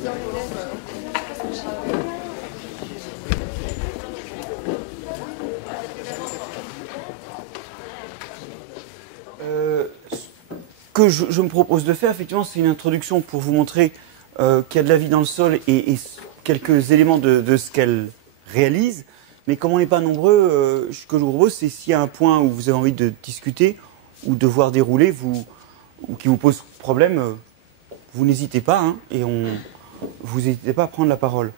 Ce que je me propose de faire, effectivement, c'est une introduction pour vous montrer qu'il y a de la vie dans le sol et quelques éléments de ce qu'elle réalise. Mais comme on n'est pas nombreux, ce que je vous propose, c'est s'il y a un point où vous avez envie de discuter ou de voir dérouler, ou qui vous pose problème, vous n'hésitez pas, hein, et vous n'hésitez pas à prendre la parole.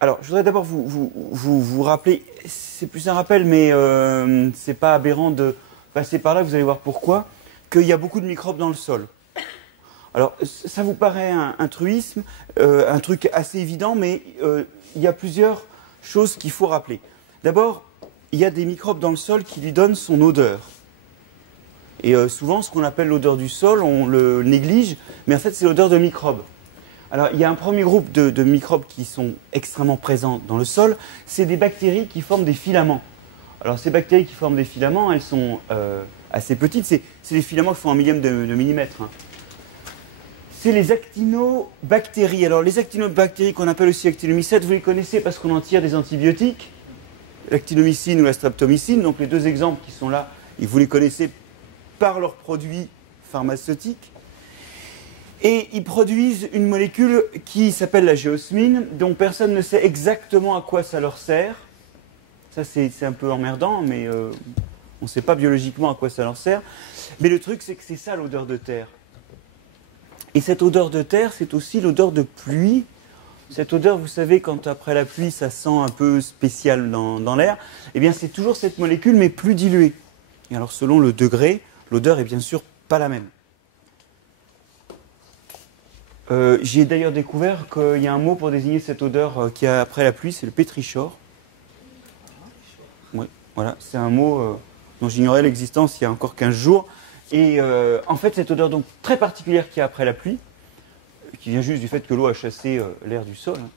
Alors, je voudrais d'abord vous rappeler, c'est plus un rappel, mais c'est pas aberrant de passer par là, vous allez voir pourquoi, qu'il y a beaucoup de microbes dans le sol. Alors, ça vous paraît un truisme, un truc assez évident, mais il y a plusieurs choses qu'il faut rappeler. D'abord, il y a des microbes dans le sol qui lui donnent son odeur. Et souvent, ce qu'on appelle l'odeur du sol, on le néglige, mais en fait, c'est l'odeur de microbes. Alors, il y a un premier groupe de microbes qui sont extrêmement présents dans le sol, c'est des bactéries qui forment des filaments. Alors, ces bactéries qui forment des filaments, elles sont assez petites, c'est des filaments qui font un millième de millimètre, hein. C'est les actinobactéries. Alors, les actinobactéries qu'on appelle aussi actinomycètes, vous les connaissez parce qu'on en tire des antibiotiques, l'actinomycine ou la streptomycine, donc les deux exemples qui sont là, et vous les connaissez par leurs produits pharmaceutiques. Et ils produisent une molécule qui s'appelle la géosmine, dont personne ne sait exactement à quoi ça leur sert. Ça, c'est un peu emmerdant, mais on ne sait pas biologiquement à quoi ça leur sert. Mais le truc, c'est que c'est ça l'odeur de terre. Et cette odeur de terre, c'est aussi l'odeur de pluie. Cette odeur, vous savez, quand après la pluie, ça sent un peu spécial dans l'air, eh bien, c'est toujours cette molécule, mais plus diluée. Et alors, selon le degré, l'odeur est bien sûr pas la même. J'ai d'ailleurs découvert qu'il y a un mot pour désigner cette odeur qu'il y a après la pluie, c'est le pétrichor. Oui, voilà, c'est un mot dont j'ignorais l'existence il y a encore 15 jours. Et en fait, cette odeur donc très particulière qu'il y a après la pluie, qui vient juste du fait que l'eau a chassé l'air du sol, hein,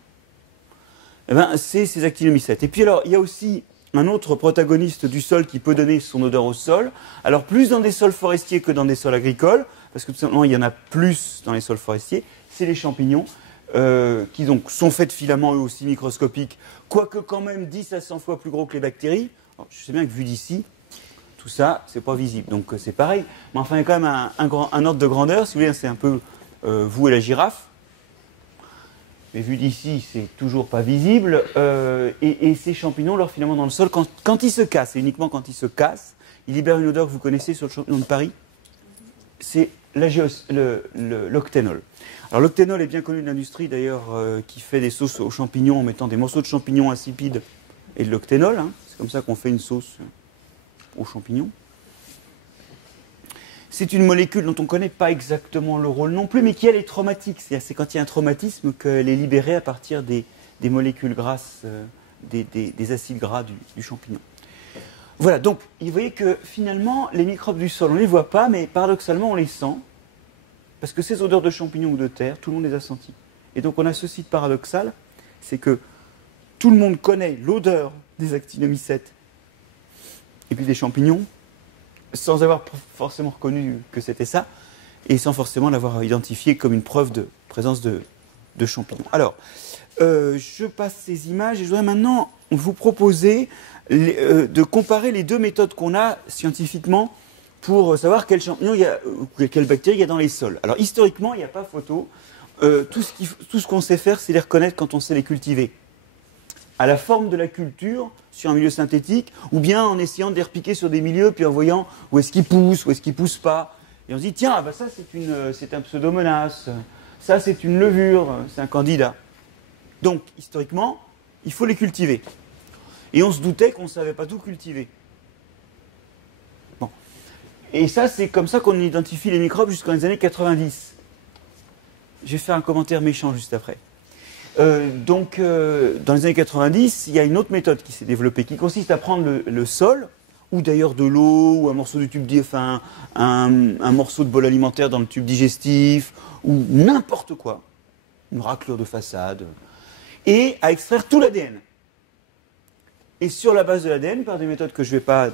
eh ben, c'est ces actinomycètes. Et puis alors, il y a aussi un autre protagoniste du sol qui peut donner son odeur au sol. Alors, plus dans des sols forestiers que dans des sols agricoles, parce que tout simplement, il y en a plus dans les sols forestiers, c'est les champignons, qui donc sont faits de filaments eux aussi microscopiques, quoique quand même 10 à 100 fois plus gros que les bactéries. Alors, je sais bien que vu d'ici, tout ça, c'est pas visible, donc c'est pareil. Mais enfin, il y a quand même un ordre de grandeur, si vous voulez, c'est un peu vous et la girafe. Mais vu d'ici, c'est toujours pas visible. Et ces champignons, leurs filaments dans le sol, quand ils se cassent, et uniquement quand ils se cassent, ils libèrent une odeur que vous connaissez sur le champignon de Paris. C'est l'octénol. Alors l'octénol est bien connu de l'industrie d'ailleurs, qui fait des sauces aux champignons en mettant des morceaux de champignons insipides et de l'octénol, hein. C'est comme ça qu'on fait une sauce aux champignons. C'est une molécule dont on ne connaît pas exactement le rôle non plus, mais qui elle est traumatique. C'est quand il y a un traumatisme qu'elle est libérée à partir des molécules grasses, des acides gras du champignon. Voilà, donc vous voyez que finalement, les microbes du sol, on ne les voit pas, mais paradoxalement, on les sent. Parce que ces odeurs de champignons ou de terre, tout le monde les a senties. Et donc on a ce site paradoxal, c'est que tout le monde connaît l'odeur des actinomycètes et puis des champignons, sans avoir forcément reconnu que c'était ça, et sans forcément l'avoir identifié comme une preuve de présence de champignons. Alors, je passe ces images et je voudrais maintenant vous proposer de comparer les deux méthodes qu'on a scientifiquement pour savoir quel champignon quelle bactérie il y a dans les sols. Alors, historiquement, il n'y a pas photo. Tout ce qu'on sait faire, c'est les reconnaître quand on sait les cultiver. À la forme de la culture, sur un milieu synthétique, ou bien en essayant de les repiquer sur des milieux, puis en voyant où est-ce qu'ils poussent, où est-ce qu'ils ne poussent pas. Et on se dit, tiens, bah ça c'est un pseudomonas, ça c'est une levure, c'est un candida. Donc, historiquement, il faut les cultiver. Et on se doutait qu'on ne savait pas tout cultiver. Bon. Et ça, c'est comme ça qu'on identifie les microbes jusqu'aux années 90. Je vais faire un commentaire méchant juste après. Dans les années 90, il y a une autre méthode qui s'est développée, qui consiste à prendre le sol, ou d'ailleurs de l'eau, ou un morceau de tube, enfin, un morceau de bol alimentaire dans le tube digestif, ou n'importe quoi, une raclure de façade, et à extraire tout l'ADN. Et sur la base de l'ADN, par des méthodes que je ne vais pas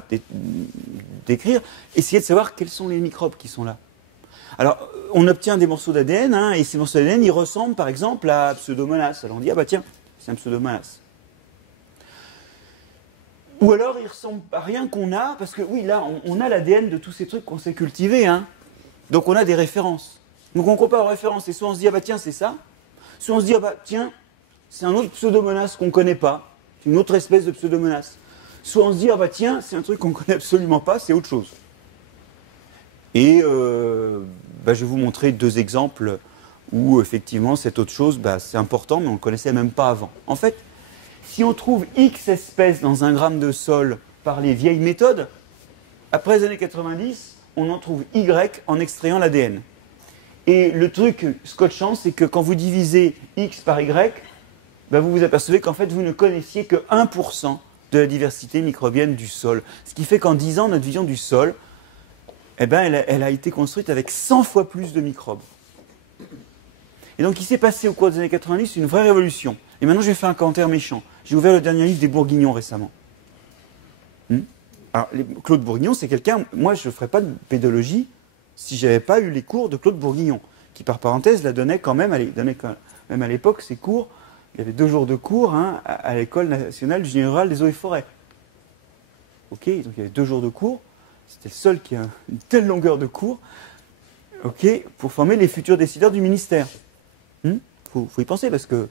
décrire, essayer de savoir quels sont les microbes qui sont là. Alors, on obtient des morceaux d'ADN, hein, et ces morceaux d'ADN, ils ressemblent par exemple à Pseudomonas. Alors on dit, ah bah tiens, c'est un Pseudomonas. Ou alors, ils ressemblent à rien qu'on a, parce que oui, là, on a l'ADN de tous ces trucs qu'on sait cultiver, hein. Donc on a des références. Donc on compare aux références, et soit on se dit, ah bah tiens, c'est ça, soit on se dit, ah bah tiens, c'est un autre Pseudomonas qu'on ne connaît pas, une autre espèce de Pseudomonas. Soit on se dit, ah bah tiens, c'est un truc qu'on ne connaît absolument pas, c'est autre chose. Et je vais vous montrer deux exemples où effectivement cette autre chose, c'est important, mais on ne le connaissait même pas avant. En fait, si on trouve X espèces dans un gramme de sol par les vieilles méthodes, après les années 90, on en trouve Y en extrayant l'ADN. Et le truc scotchant, c'est que quand vous divisez X par Y, vous vous apercevez qu'en fait vous ne connaissiez que 1% de la diversité microbienne du sol. Ce qui fait qu'en 10 ans, notre vision du sol, elle a été construite avec 100 fois plus de microbes. Et donc il s'est passé au cours des années 90 une vraie révolution. Et maintenant je vais faire un commentaire méchant. J'ai ouvert le dernier livre des Bourguignons récemment. Alors Claude Bourguignon, c'est quelqu'un, moi je ne ferais pas de pédologie si je n'avais pas eu les cours de Claude Bourguignon, qui par parenthèse la donnait quand même, même à l'époque ses cours, il y avait 2 jours de cours à l'École nationale du génie rural des eaux et forêts. Ok, donc il y avait 2 jours de cours. C'était le seul qui a une telle longueur de cours, pour former les futurs décideurs du ministère. Faut y penser, parce que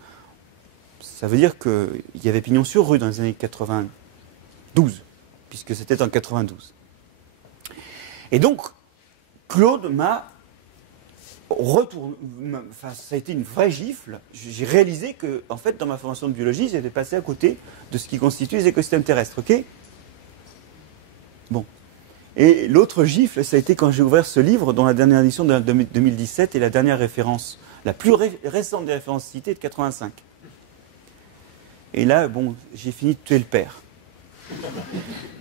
ça veut dire qu'il y avait pignon sur rue dans les années 92, puisque c'était en 92. Et donc, Claude m'a retourné, ça a été une vraie gifle. J'ai réalisé que, en fait, dans ma formation de biologie, j'étais passé à côté de ce qui constitue les écosystèmes terrestres, Bon. Et l'autre gifle, ça a été quand j'ai ouvert ce livre, dont la dernière édition de 2017 est la dernière référence, la plus récente des références citées de 85. Et là, j'ai fini de tuer le père.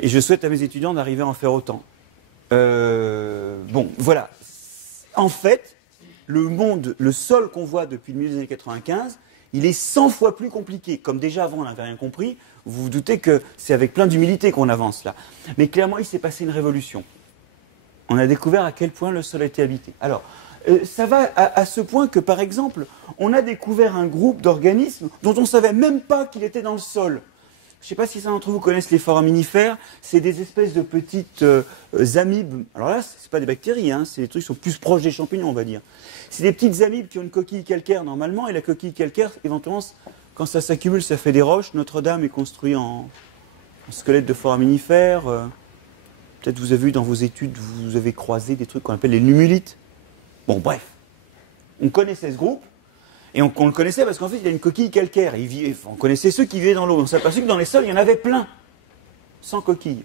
Et je souhaite à mes étudiants d'arriver à en faire autant. Voilà. En fait, le sol qu'on voit depuis le milieu des années 95, il est 100 fois plus compliqué. Comme déjà avant, on n'avait rien compris, vous vous doutez que c'est avec plein d'humilité qu'on avance là. Mais clairement, il s'est passé une révolution. On a découvert à quel point le sol était habité. Alors, ça va à ce point que, par exemple, on a découvert un groupe d'organismes dont on ne savait même pas qu'il était dans le sol. Je ne sais pas si certains d'entre vous connaissent les foraminifères. C'est des espèces de petites amibes. Alors là, ce n'est pas des bactéries, c'est des trucs qui sont plus proches des champignons, on va dire. C'est des petites amibes qui ont une coquille calcaire normalement, et la coquille calcaire, éventuellement, quand ça s'accumule, ça fait des roches. Notre-Dame est construit en squelette de foraminifères. Peut-être vous avez vu dans vos études, vous avez croisé des trucs qu'on appelle les numulites. Bon, bref. On connaissait ce groupe. Et on le connaissait parce qu'en fait, il y a une coquille calcaire. On connaissait ceux qui vivaient dans l'eau. On s'est aperçu que dans les sols, il y en avait plein, sans coquille.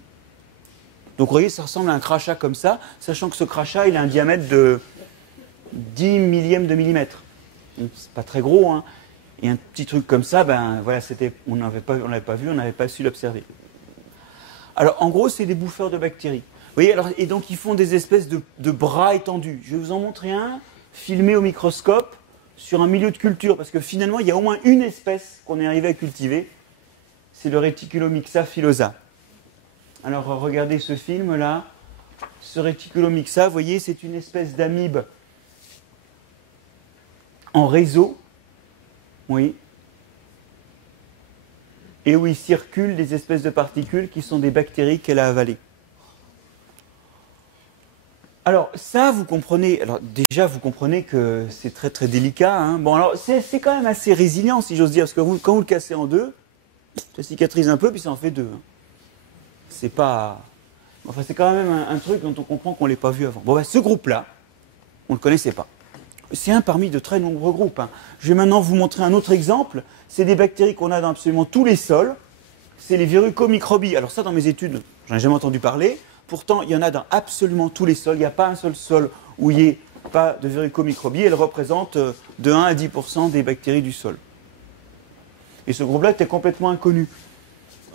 Donc, vous voyez, ça ressemble à un crachat comme ça, sachant que ce crachat, il a un diamètre de 10 millièmes de millimètre. Donc, c'est pas très gros, Et un petit truc comme ça, voilà, on l'avait pas vu, on n'avait pas su l'observer. Alors, en gros, c'est des bouffeurs de bactéries. Vous voyez, et donc, ils font des espèces de bras étendus. Je vais vous en montrer un, filmé au microscope, sur un milieu de culture, parce que finalement, il y a au moins une espèce qu'on est arrivé à cultiver, c'est le Reticulomyxa filosa. Alors, regardez ce film-là. Ce Reticulomyxa, vous voyez, c'est une espèce d'amibe en réseau, oui, et où il circule des espèces de particules qui sont des bactéries qu'elle a avalées. Alors ça, vous comprenez, déjà vous comprenez que c'est très très délicat. Bon, alors c'est quand même assez résilient, si j'ose dire, parce que quand vous le cassez en deux, ça cicatrise un peu, puis ça en fait deux. C'est pas... Enfin, c'est quand même un truc dont on comprend qu'on ne l'ait pas vu avant. Bon, ce groupe-là, on ne le connaissait pas. C'est un parmi de très nombreux groupes. Je vais maintenant vous montrer un autre exemple. C'est des bactéries qu'on a dans absolument tous les sols. C'est les Verrucomicrobies. Alors ça, dans mes études, j'en ai jamais entendu parler. Pourtant, il y en a dans absolument tous les sols. Il n'y a pas un seul sol où il n'y ait pas de Verrucomicrobies. Elles représentent de 1 à 10% des bactéries du sol. Et ce groupe-là était complètement inconnu.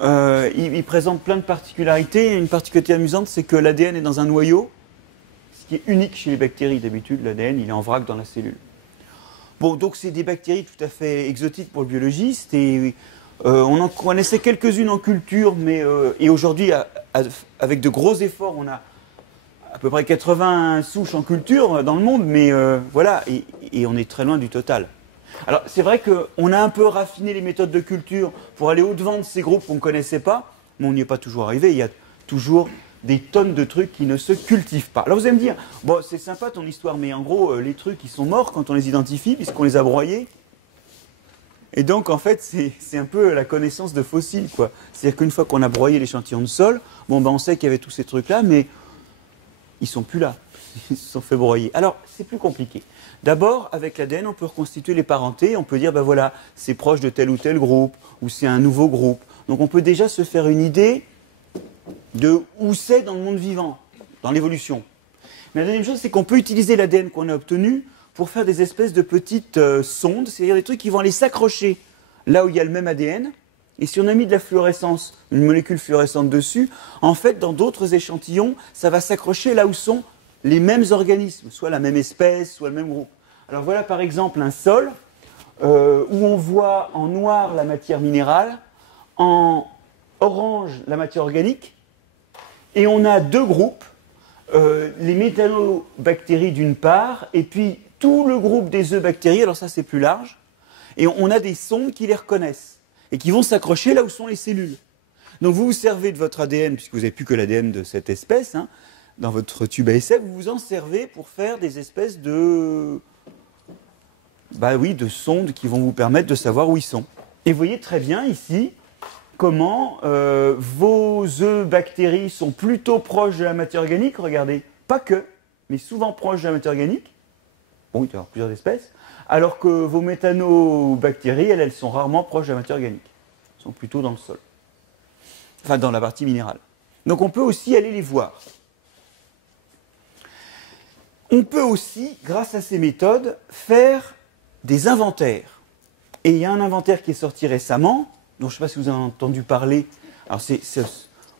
Il présente plein de particularités. Une particularité amusante, c'est que l'ADN est dans un noyau, ce qui est unique chez les bactéries. D'habitude, l'ADN, il est en vrac dans la cellule. Bon, donc c'est des bactéries tout à fait exotiques pour le biologiste. Et on en connaissait quelques-unes en culture, mais et aujourd'hui, avec de gros efforts, on a à peu près 80 souches en culture dans le monde, mais voilà, et on est très loin du total. Alors, c'est vrai qu'on a un peu raffiné les méthodes de culture pour aller au-devant de ces groupes qu'on ne connaissait pas, mais on n'y est pas toujours arrivé. Il y a toujours des tonnes de trucs qui ne se cultivent pas. Alors, vous allez me dire, bon, c'est sympa ton histoire, mais en gros, les trucs, ils sont morts quand on les identifie, puisqu'on les a broyés. Et donc, en fait, c'est un peu la connaissance de fossiles, quoi. C'est-à-dire qu'une fois qu'on a broyé l'échantillon de sol, bon, ben, on sait qu'il y avait tous ces trucs-là, mais ils sont plus là. Ils se sont fait broyer. Alors, c'est plus compliqué. D'abord, avec l'ADN, on peut reconstituer les parentés. On peut dire, ben voilà, c'est proche de tel ou tel groupe, ou c'est un nouveau groupe. Donc, on peut déjà se faire une idée de où c'est dans le monde vivant, dans l'évolution. Mais la deuxième chose, c'est qu'on peut utiliser l'ADN qu'on a obtenu pour faire des espèces de petites sondes, c'est-à-dire des trucs qui vont aller s'accrocher là où il y a le même ADN. Et si on a mis de la fluorescence, une molécule fluorescente dessus, en fait, dans d'autres échantillons, ça va s'accrocher là où sont les mêmes organismes, soit la même espèce, soit le même groupe. Alors voilà par exemple un sol où on voit en noir la matière minérale, en orange la matière organique, et on a deux groupes, les méthanobactéries d'une part, et puis tout le groupe des eubactéries, alors ça c'est plus large, et on a des sondes qui les reconnaissent, et qui vont s'accrocher là où sont les cellules. Donc vous vous servez de votre ADN, puisque vous n'avez plus que l'ADN de cette espèce, hein, dans votre tube à essai, vous vous en servez pour faire des espèces de, de sondes qui vont vous permettre de savoir où ils sont. Et vous voyez très bien ici comment vos eubactéries sont plutôt proches de la matière organique, regardez, pas que, mais souvent proches de la matière organique. Bon, il doit y avoir plusieurs espèces. Alors que vos méthanobactéries, elles sont rarement proches de la matière organique. Elles sont plutôt dans le sol. Enfin, dans la partie minérale. Donc on peut aussi aller les voir. On peut aussi, grâce à ces méthodes, faire des inventaires. Et il y a un inventaire qui est sorti récemment, dont je ne sais pas si vous en avez entendu parler. Alors, on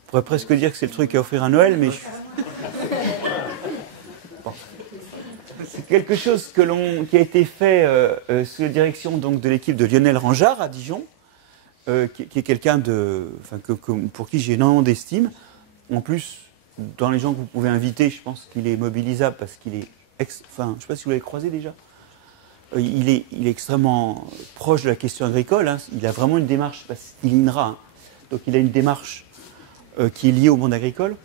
pourrait presque dire que c'est le truc à offrir à Noël, mais bon. C'est quelque chose qui a été fait sous la direction donc, de l'équipe de Lionel Rangeard à Dijon, qui est quelqu'un pour qui j'ai énormément d'estime. En plus, dans les gens que vous pouvez inviter, je pense qu'il est mobilisable parce qu'il est... je ne sais pas si vous l'avez croisé déjà. Il est extrêmement proche de la question agricole. Hein. Il a vraiment une démarche, il est INRA, hein. Donc il a une démarche qui est liée au monde agricole.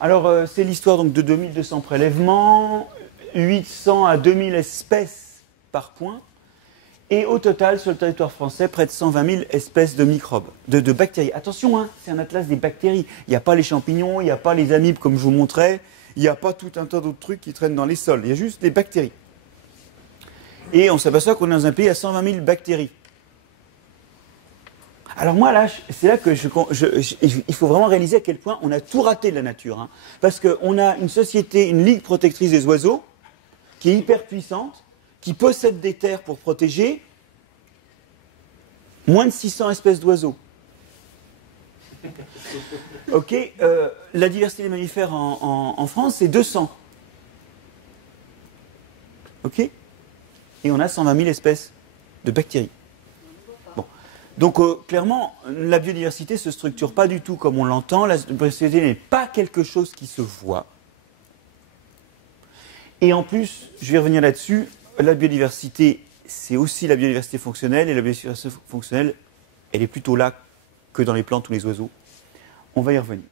Alors, c'est l'histoire donc, de 2200 prélèvements, 800 à 2000 espèces par point, et au total, sur le territoire français, près de 120 000 espèces de microbes, de bactéries. Attention, hein, c'est un atlas des bactéries. Il n'y a pas les champignons, il n'y a pas les amibes comme je vous montrais, il n'y a pas tout un tas d'autres trucs qui traînent dans les sols. Il y a juste des bactéries. Et on s'aperçoit qu'on est dans un pays à 120 000 bactéries. Alors moi, là, c'est là que il faut vraiment réaliser à quel point on a tout raté de la nature. Hein. Parce qu'on a une société, une ligue protectrice des oiseaux, qui est hyper puissante, qui possède des terres pour protéger moins de 600 espèces d'oiseaux. Ok, la diversité des mammifères en France, c'est 200. Ok, et on a 120 000 espèces de bactéries. Bon. Donc, clairement, la biodiversité ne se structure pas du tout comme on l'entend. La biodiversité n'est pas quelque chose qui se voit. Et en plus, je vais revenir là-dessus, la biodiversité, c'est aussi la biodiversité fonctionnelle, et la biodiversité fonctionnelle, elle est plutôt là que dans les plantes ou les oiseaux. On va y revenir.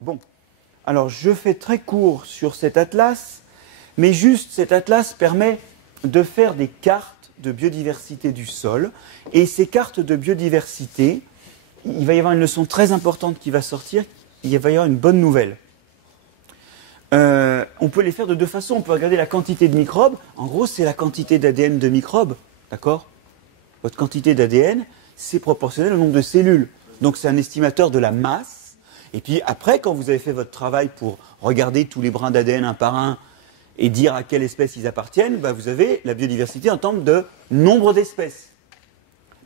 Bon, alors je fais très court sur cet atlas, mais juste cet atlas permet de faire des cartes de biodiversité du sol, et ces cartes de biodiversité, il va y avoir une leçon très importante qui va sortir, il va y avoir une bonne nouvelle. On peut les faire de deux façons. On peut regarder la quantité de microbes. En gros, c'est la quantité d'ADN de microbes. D'accord ? Votre quantité d'ADN, c'est proportionnel au nombre de cellules. Donc, c'est un estimateur de la masse. Et puis, après, quand vous avez fait votre travail pour regarder tous les brins d'ADN un par un et dire à quelle espèce ils appartiennent, vous avez la biodiversité en termes de nombre d'espèces.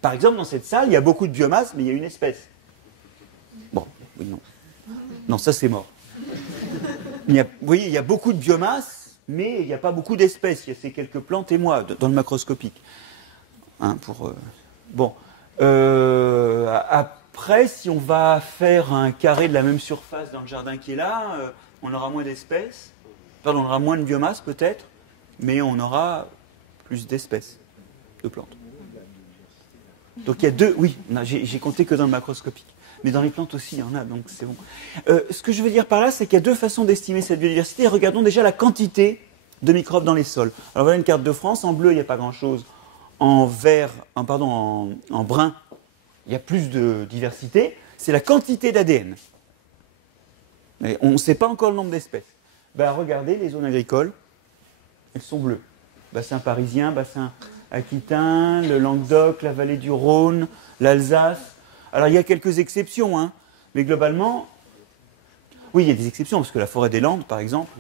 Par exemple, dans cette salle, il y a beaucoup de biomasse, mais il y a une espèce. Bon, oui, non. Non, ça, c'est mort. Vous voyez, il y a beaucoup de biomasse, mais il n'y a pas beaucoup d'espèces. Il y a ces quelques plantes et moi, dans le macroscopique. Hein, après, Après, si on va faire un carré de la même surface dans le jardin qui est là, on aura moins d'espèces. Pardon, on aura moins de biomasse peut-être, mais on aura plus d'espèces de plantes. Donc il y a deux, oui, j'ai compté que dans le macroscopique. Mais dans les plantes aussi, il y en a, donc c'est bon. Ce que je veux dire par là, c'est qu'il y a deux façons d'estimer cette biodiversité. Regardons déjà la quantité de microbes dans les sols. Alors voilà une carte de France. En bleu, il n'y a pas grand-chose. En vert, en brun, il y a plus de diversité. C'est la quantité d'ADN. Mais on ne sait pas encore le nombre d'espèces. Ben, regardez, les zones agricoles, elles sont bleues. Bassin parisien, bassin aquitain, le Languedoc, la vallée du Rhône, l'Alsace. Alors il y a quelques exceptions, hein, mais globalement, oui, il y a des exceptions, parce que la forêt des Landes, par exemple,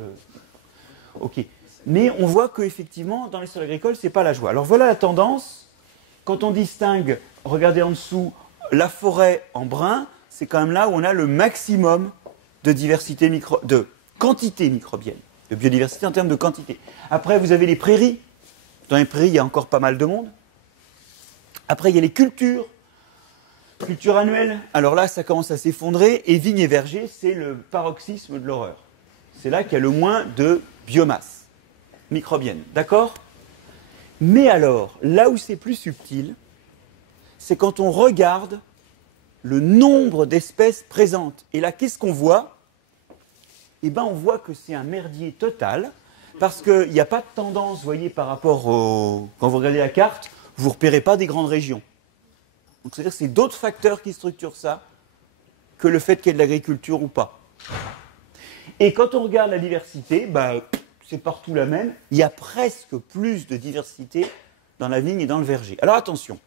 ok. Mais on voit qu'effectivement, dans les sols agricoles, ce n'est pas la joie. Alors voilà la tendance. Quand on distingue, regardez en dessous, la forêt en brun, c'est quand même là où on a le maximum de diversité de quantité microbienne, de biodiversité en termes de quantité. Après, vous avez les prairies. Dans les prairies, il y a encore pas mal de monde. Après, il y a les cultures annuelles. Alors là, ça commence à s'effondrer. Et vignes et vergers, c'est le paroxysme de l'horreur. C'est là qu'il y a le moins de biomasse microbienne. D'accord? Mais alors, là où c'est plus subtil, c'est quand on regarde le nombre d'espèces présentes. Et là, qu'est-ce qu'on voit? Eh bien, on voit que c'est un merdier total. Parce qu'il n'y a pas de tendance, vous voyez, par rapport au... Quand vous regardez la carte, vous ne repérez pas des grandes régions. Donc, c'est-à-dire que c'est d'autres facteurs qui structurent ça que le fait qu'il y ait de l'agriculture ou pas. Et quand on regarde la diversité, bah, c'est partout la même. Il y a presque plus de diversité dans la vigne et dans le verger. Alors attention,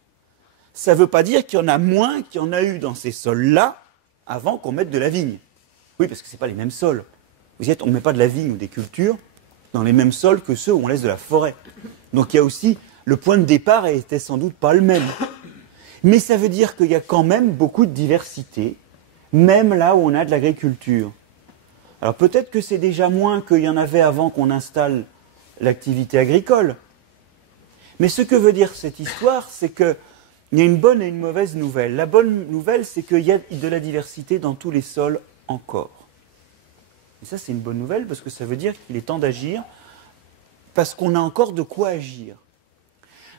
ça ne veut pas dire qu'il y en a moins qu'il y en a eu dans ces sols-là avant qu'on mette de la vigne. Oui, parce que ce n'est pas les mêmes sols. Vous êtes, on ne met pas de la vigne ou des cultures dans les mêmes sols que ceux où on laisse de la forêt. Donc il y a aussi, le point de départ était sans doute pas le même. Mais ça veut dire qu'il y a quand même beaucoup de diversité, même là où on a de l'agriculture. Alors peut-être que c'est déjà moins qu'il y en avait avant qu'on installe l'activité agricole. Mais ce que veut dire cette histoire, c'est qu'il y a une bonne et une mauvaise nouvelle. La bonne nouvelle, c'est qu'il y a de la diversité dans tous les sols encore. Et ça, c'est une bonne nouvelle parce que ça veut dire qu'il est temps d'agir parce qu'on a encore de quoi agir.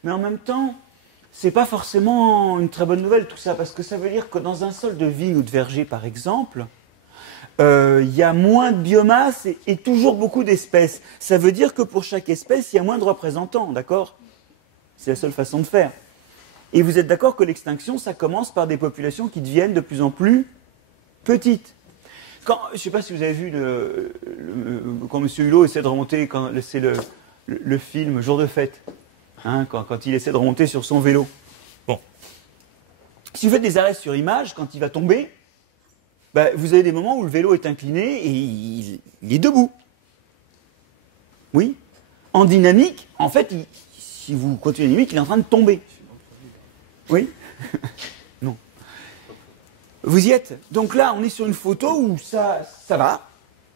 Mais en même temps, ce n'est pas forcément une très bonne nouvelle tout ça parce que ça veut dire que dans un sol de vigne ou de verger, par exemple, y a moins de biomasse et toujours beaucoup d'espèces. Ça veut dire que pour chaque espèce, il y a moins de représentants, d'accord? C'est la seule façon de faire. Et vous êtes d'accord que l'extinction, ça commence par des populations qui deviennent de plus en plus petites. Je ne sais pas si vous avez vu quand M. Hulot essaie de remonter, c'est le film Jour de fête, hein, quand il essaie de remonter sur son vélo. Bon. Si vous faites des arrêts sur image, quand il va tomber, bah, vous avez des moments où le vélo est incliné et il est debout. Oui. En dynamique, en fait, si vous continuez la dynamique, il est en train de tomber. Oui. Non. Vous y êtes. Donc là, on est sur une photo où ça va.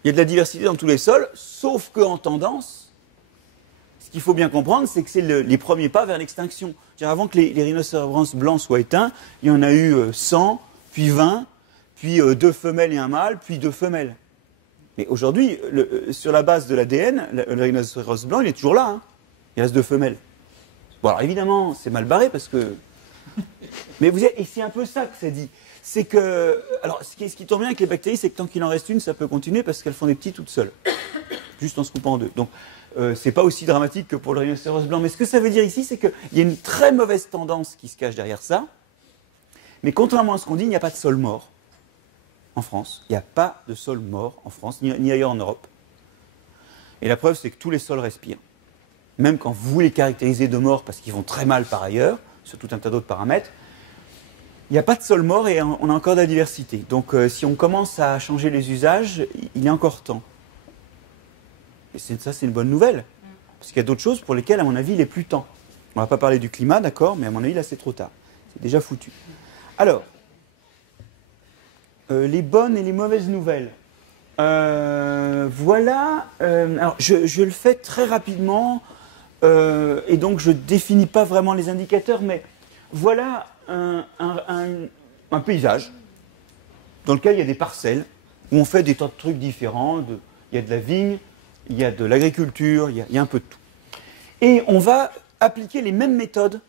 Il y a de la diversité dans tous les sols, sauf qu'en tendance, ce qu'il faut bien comprendre, c'est que c'est les premiers pas vers l'extinction. Avant que les rhinocéros blancs soient éteints, il y en a eu 100, puis 20, puis 2 femelles et un mâle, puis 2 femelles. Mais aujourd'hui, sur la base de l'ADN, le rhinocéros blanc, il est toujours là. Hein. Il reste 2 femelles. Bon, alors évidemment, c'est mal barré parce que... Mais et c'est un peu ça que ça dit. C'est que... Alors, ce qui tombe bien avec les bactéries, c'est que tant qu'il en reste une, ça peut continuer parce qu'elles font des petits toutes seules. Juste en se coupant en deux. Donc, c'est pas aussi dramatique que pour le rhinocéros blanc. Mais ce que ça veut dire ici, c'est qu'il y a une très mauvaise tendance qui se cache derrière ça. Mais contrairement à ce qu'on dit, il n'y a pas de sol mort en France. Il n'y a pas de sol mort en France, ni ailleurs en Europe. Et la preuve, c'est que tous les sols respirent. Même quand vous les caractérisez de morts parce qu'ils vont très mal par ailleurs, sur tout un tas d'autres paramètres, il n'y a pas de sol mort et on a encore de la diversité. Donc si on commence à changer les usages, il est encore temps. Et ça, c'est une bonne nouvelle. Parce qu'il y a d'autres choses pour lesquelles, à mon avis, il n'est plus temps. On ne va pas parler du climat, d'accord, mais à mon avis, là, c'est trop tard. C'est déjà foutu. Alors, les bonnes et les mauvaises nouvelles. Voilà. Alors, je le fais très rapidement. Et donc, je ne définis pas vraiment les indicateurs, mais voilà un paysage dans lequel il y a des parcelles où on fait des tas de trucs différents. Il y a de la vigne, il y a de l'agriculture, il y a un peu de tout. Et on va appliquer les mêmes méthodes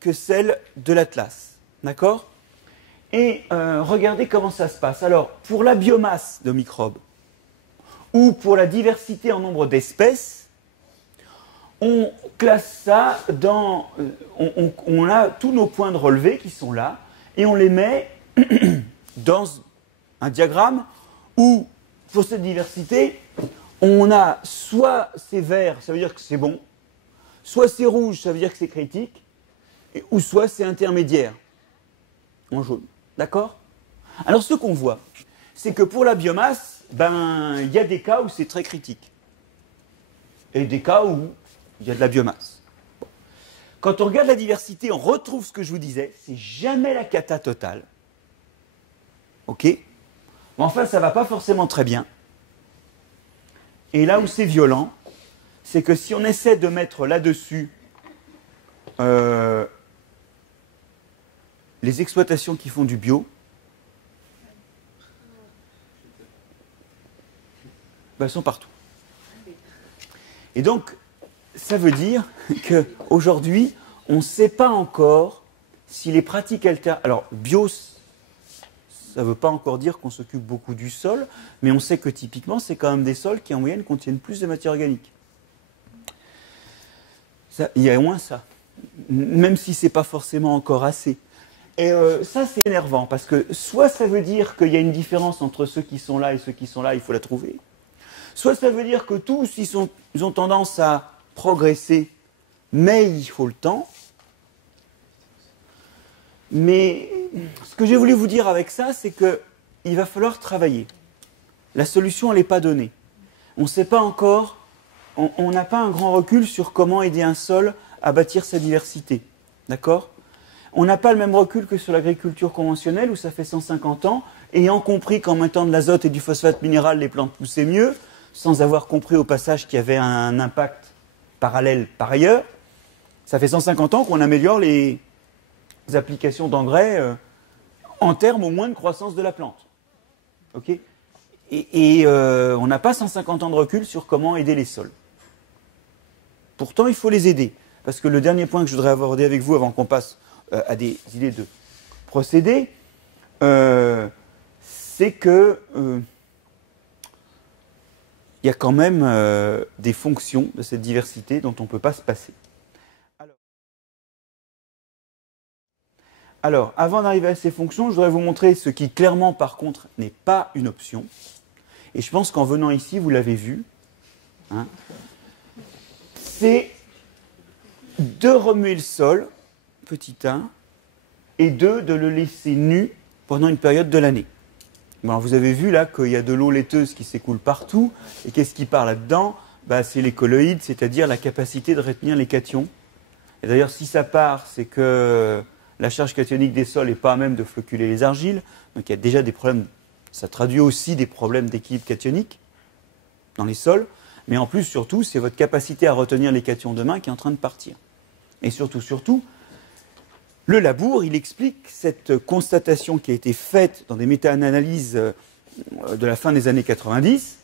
que celles de l'Atlas. D'accord? Et regardez comment ça se passe. Alors, pour la biomasse de microbes ou pour la diversité en nombre d'espèces, on classe ça dans... on a tous nos points de relevé qui sont là et on les met dans un diagramme où, pour cette diversité, on a soit c'est vert, ça veut dire que c'est bon, soit c'est rouge, ça veut dire que c'est critique, ou soit c'est intermédiaire, en jaune. D'accord? Alors ce qu'on voit, c'est que pour la biomasse, il y a des cas où c'est très critique. Et des cas où il y a de la biomasse. Bon. Quand on regarde la diversité, on retrouve ce que je vous disais, c'est jamais la cata totale. Ok? Mais enfin, ça ne va pas forcément très bien. Et là où c'est violent, c'est que si on essaie de mettre là-dessus les exploitations qui font du bio, elles sont partout. Et donc, ça veut dire qu'aujourd'hui, on ne sait pas encore si les pratiques alternatives... Alors, bio, ça ne veut pas encore dire qu'on s'occupe beaucoup du sol, mais on sait que typiquement, c'est quand même des sols qui, en moyenne, contiennent plus de matière organique. Ça, il y a au moins ça, même si ce n'est pas forcément encore assez. Et ça, c'est énervant, parce que soit ça veut dire qu'il y a une différence entre ceux qui sont là et ceux qui sont là, il faut la trouver. Soit ça veut dire que tous, ils ont tendance à progresser, mais il faut le temps. Mais ce que j'ai voulu vous dire avec ça, c'est qu'il va falloir travailler. La solution, elle n'est pas donnée. On ne sait pas encore, on n'a pas un grand recul sur comment aider un sol à bâtir sa diversité. D'accord ? On n'a pas le même recul que sur l'agriculture conventionnelle, où ça fait 150 ans, ayant compris qu'en mettant de l'azote et du phosphate minéral, les plantes poussaient mieux, sans avoir compris au passage qu'il y avait un impact parallèle par ailleurs. Ça fait 150 ans qu'on améliore les applications d'engrais en termes au moins de croissance de la plante. Okay ? Et on n'a pas 150 ans de recul sur comment aider les sols. Pourtant, il faut les aider. Parce que le dernier point que je voudrais aborder avec vous avant qu'on passe à des idées de procédés, c'est que il y a quand même des fonctions de cette diversité dont on ne peut pas se passer. Alors, avant d'arriver à ces fonctions, je voudrais vous montrer ce qui, clairement, par contre, n'est pas une option. Et je pense qu'en venant ici, vous l'avez vu. Hein, c'est de remuer le sol, petit 1, et 2, de le laisser nu pendant une période de l'année. Bon, alors vous avez vu là qu'il y a de l'eau laiteuse qui s'écoule partout. Et qu'est-ce qui part là-dedans? C'est les colloïdes, c'est-à-dire la capacité de retenir les cations. Et d'ailleurs, si ça part, c'est que la charge cationique des sols n'est pas à même de flocculer les argiles. Donc il y a déjà des problèmes. Ça traduit aussi des problèmes d'équilibre cationique dans les sols. Mais en plus, surtout, c'est votre capacité à retenir les cations de main qui est en train de partir. Et surtout, le Labour, il explique cette constatation qui a été faite dans des méta-analyses de la fin des années 90.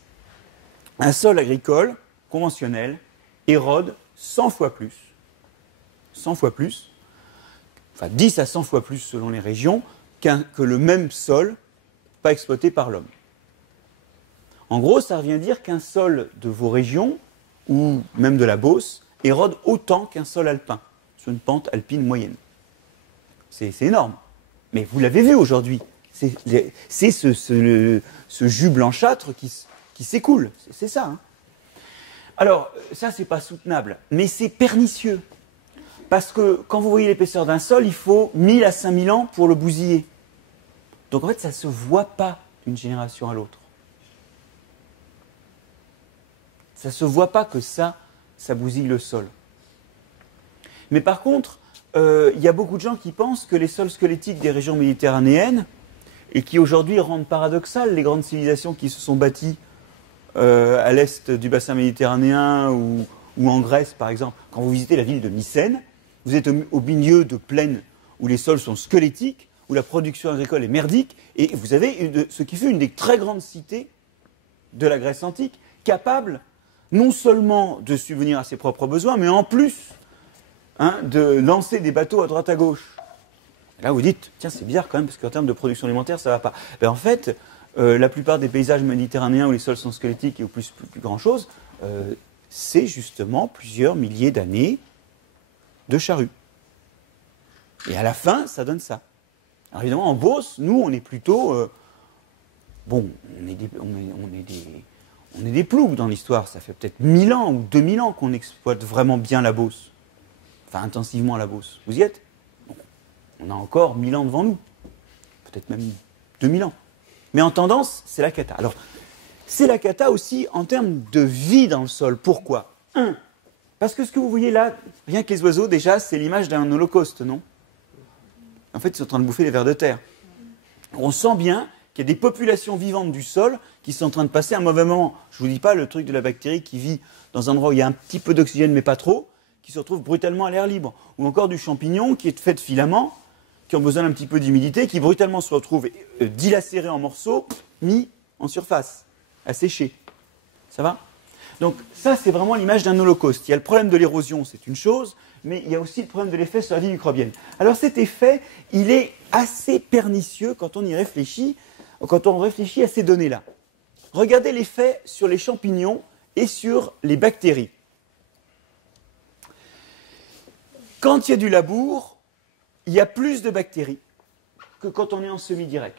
Un sol agricole conventionnel érode 100 fois plus, enfin 10 à 100 fois plus selon les régions, que le même sol pas exploité par l'homme. En gros, ça revient dire qu'un sol de vos régions, ou même de la Beauce, érode autant qu'un sol alpin, sur une pente alpine moyenne. C'est énorme. Mais vous l'avez vu aujourd'hui. C'est ce jus blanchâtre qui s'écoule. C'est ça. Hein. Alors, ça, c'est pas soutenable. Mais c'est pernicieux. Parce que quand vous voyez l'épaisseur d'un sol, il faut 1000 à 5000 ans pour le bousiller. Donc en fait, ça ne se voit pas d'une génération à l'autre. Ça ne se voit pas que ça bousille le sol. Mais par contre, il y a beaucoup de gens qui pensent que les sols squelettiques des régions méditerranéennes, et qui aujourd'hui rendent paradoxal les grandes civilisations qui se sont bâties à l'est du bassin méditerranéen ou en Grèce, par exemple. Quand vous visitez la ville de Mycène, vous êtes au milieu de plaines où les sols sont squelettiques, où la production agricole est merdique, et vous avez ce qui fut une des très grandes cités de la Grèce antique, capable non seulement de subvenir à ses propres besoins, mais en plus de lancer des bateaux à droite à gauche. Et là, vous dites, tiens, c'est bizarre quand même, parce qu'en termes de production alimentaire, ça ne va pas. Ben, en fait, la plupart des paysages méditerranéens où les sols sont squelettiques et où plus grand-chose, c'est justement plusieurs milliers d'années de charrues. Et à la fin, ça donne ça. Alors évidemment, en Beauce, nous, on est plutôt... on est des ploucs dans l'histoire. Ça fait peut-être 1000 ans ou 2000 ans qu'on exploite vraiment bien la Beauce. Enfin, intensivement la Beauce. Vous y êtes? Bon, on a encore 1000 ans devant nous. Peut-être même 2000 ans. Mais en tendance, c'est la cata. Alors, c'est la cata aussi en termes de vie dans le sol. Pourquoi? Parce que ce que vous voyez là, rien que les oiseaux, déjà, c'est l'image d'un holocauste, non? En fait, ils sont en train de bouffer les vers de terre. On sent bien qu'il y a des populations vivantes du sol qui sont en train de passer un mauvais moment. Je ne vous dis pas le truc de la bactérie qui vit dans un endroit où il y a un petit peu d'oxygène, mais pas trop, qui se retrouve brutalement à l'air libre. Ou encore du champignon qui est fait de filaments, qui ont besoin d'un petit peu d'humidité, qui brutalement se retrouve dilacéré en morceaux, mis en surface, asséché. Ça va? Donc ça, c'est vraiment l'image d'un holocauste. Il y a le problème de l'érosion, c'est une chose, mais il y a aussi le problème de l'effet sur la vie microbienne. Alors cet effet, il est assez pernicieux quand on y réfléchit, quand on réfléchit à ces données-là. Regardez l'effet sur les champignons et sur les bactéries. Quand il y a du labour, il y a plus de bactéries que quand on est en semi-direct.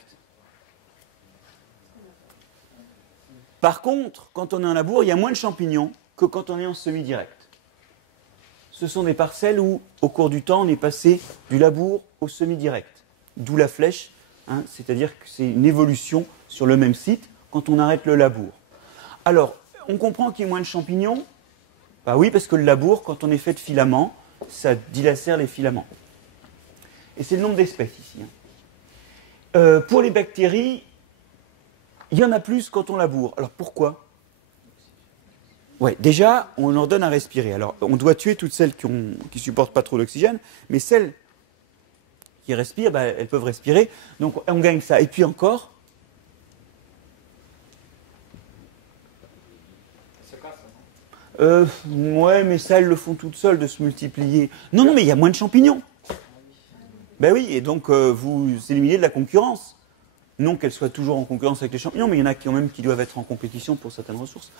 Par contre, quand on est en labour, il y a moins de champignons que quand on est en semi-direct. Ce sont des parcelles où, au cours du temps, on est passé du labour au semi-direct. D'où la flèche, c'est-à-dire que c'est une évolution sur le même site quand on arrête le labour. Alors, on comprend qu'il y a moins de champignons. Bah oui, parce que le labour, quand on est fait de filaments, ça dilacère les filaments. Et c'est le nombre d'espèces ici. Pour les bactéries, il y en a plus quand on laboure. Alors pourquoi? Ouais, déjà, on leur donne à respirer. Alors, on doit tuer toutes celles qui ne supportent pas trop l'oxygène, mais celles qui respirent, elles peuvent respirer. Donc, on gagne ça. Et puis encore... ouais, mais ça, elles le font toutes seules de se multiplier. Non, mais il y a moins de champignons. Ben oui, et donc vous éliminez de la concurrence. Non qu'elles soient toujours en concurrence avec les champignons, mais il y en a quand même qui doivent être en compétition pour certaines ressources.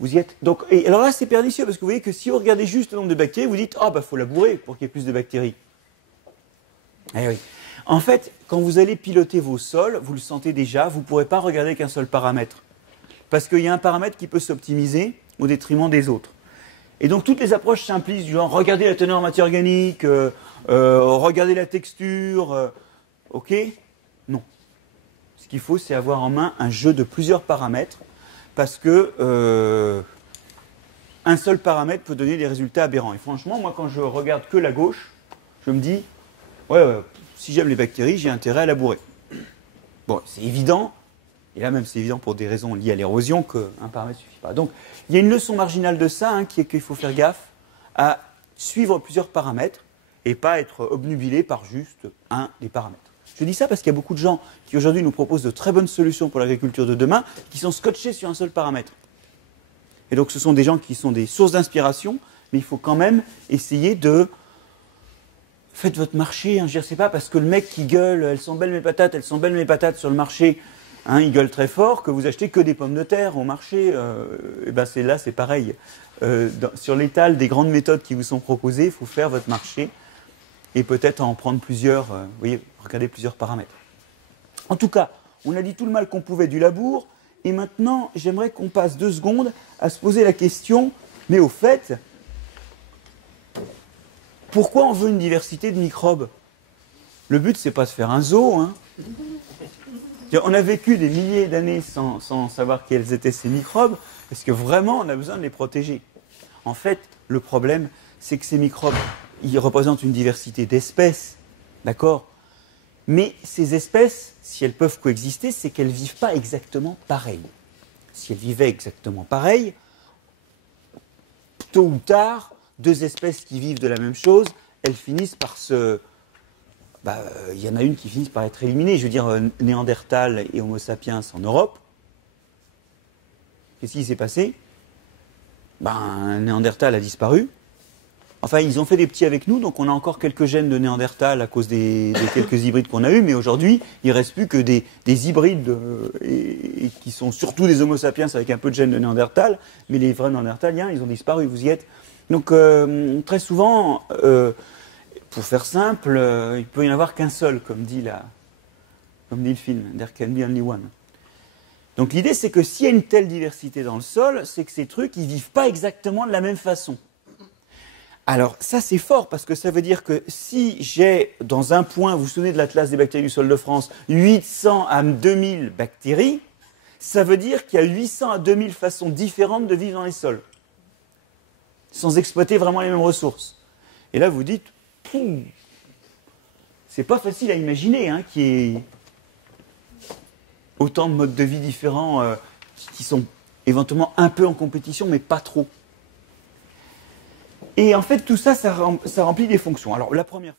Vous y êtes. Donc, et alors là, c'est pernicieux, parce que vous voyez que si vous regardez juste le nombre de bactéries, vous dites, faut labourer pour qu'il y ait plus de bactéries. Eh oui. En fait, quand vous allez piloter vos sols, vous le sentez déjà, vous ne pourrez pas regarder qu'un seul paramètre. Parce qu'il y a un paramètre qui peut s'optimiser au détriment des autres. Et donc, toutes les approches simplistes, du genre, regardez la teneur en matière organique, regardez la texture, ok? Non. Ce qu'il faut, c'est avoir en main un jeu de plusieurs paramètres, parce que un seul paramètre peut donner des résultats aberrants. Et franchement, moi, quand je regarde que la gauche, je me dis, si j'aime les bactéries, j'ai intérêt à labourer. Bon, c'est évident, et là même c'est évident pour des raisons liées à l'érosion, qu'un paramètre ne suffit pas. Donc, il y a une leçon marginale de ça, qui est qu'il faut faire gaffe à suivre plusieurs paramètres, et pas être obnubilé par juste un des paramètres. Je dis ça parce qu'il y a beaucoup de gens qui aujourd'hui nous proposent de très bonnes solutions pour l'agriculture de demain, qui sont scotchés sur un seul paramètre. Et donc ce sont des gens qui sont des sources d'inspiration, mais il faut quand même essayer de... Faites votre marché, je sais pas, parce que le mec qui gueule, elles sont belles mes patates sur le marché, il gueule très fort, que vous achetez que des pommes de terre au marché, c'est pareil. Sur l'étal des grandes méthodes qui vous sont proposées, il faut faire votre marché et peut-être en prendre plusieurs, regardez plusieurs paramètres. En tout cas, on a dit tout le mal qu'on pouvait du labour, et maintenant, j'aimerais qu'on passe 2 secondes à se poser la question, mais au fait, pourquoi on veut une diversité de microbes? Le but, c'est pas de faire un zoo, On a vécu des milliers d'années sans savoir quels étaient ces microbes, parce que vraiment, on a besoin de les protéger. En fait, le problème, c'est que ces microbes, ils représentent une diversité d'espèces, d'accord? Mais ces espèces, si elles peuvent coexister, c'est qu'elles ne vivent pas exactement pareil. Si elles vivaient exactement pareil, tôt ou tard, 2 espèces qui vivent de la même chose, elles finissent par se il y en a une qui finit par être éliminée. Je veux dire, Néandertal et Homo sapiens en Europe. Qu'est-ce qui s'est passé? Néandertal a disparu. Enfin, ils ont fait des petits avec nous, donc on a encore quelques gènes de Néandertal à cause des quelques hybrides qu'on a eus, mais aujourd'hui, il ne reste plus que des hybrides et qui sont surtout des Homo sapiens avec un peu de gènes de Néandertal, mais les vrais Néandertaliens, ils ont disparu, vous y êtes. Donc, très souvent, pour faire simple, il peut y en avoir qu'un seul, comme dit le film, There can be only one. Donc l'idée, c'est que s'il y a une telle diversité dans le sol, c'est que ces trucs, ils ne vivent pas exactement de la même façon. Alors ça, c'est fort, parce que ça veut dire que si j'ai, dans un point, vous vous souvenez de l'Atlas des bactéries du sol de France, 800 à 2000 bactéries, ça veut dire qu'il y a 800 à 2000 façons différentes de vivre dans les sols, sans exploiter vraiment les mêmes ressources. Et là, vous dites, c'est pas facile à imaginer, hein, qu'il y ait autant de modes de vie différents qui sont éventuellement un peu en compétition, mais pas trop. Et en fait, tout ça, ça remplit des fonctions. Alors, la première